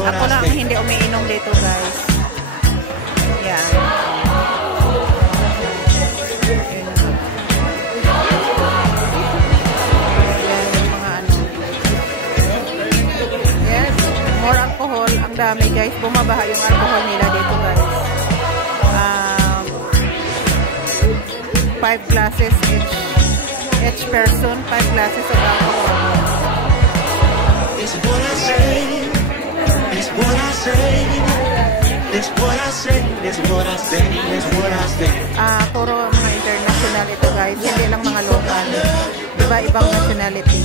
Ako lang hindi umiinom dito, guys. Yan. Yes, more alcohol. Ang dami, guys. Bumabaha yung alcohol nila dito, guys. 5 glasses each person, 5 glasses of alcohol. It's what I say. It's what I say. It's what I say. It's what I say. It's what I say. Puro mga international ito, guys. Hindi lang mga local. Iba-ibang nationality.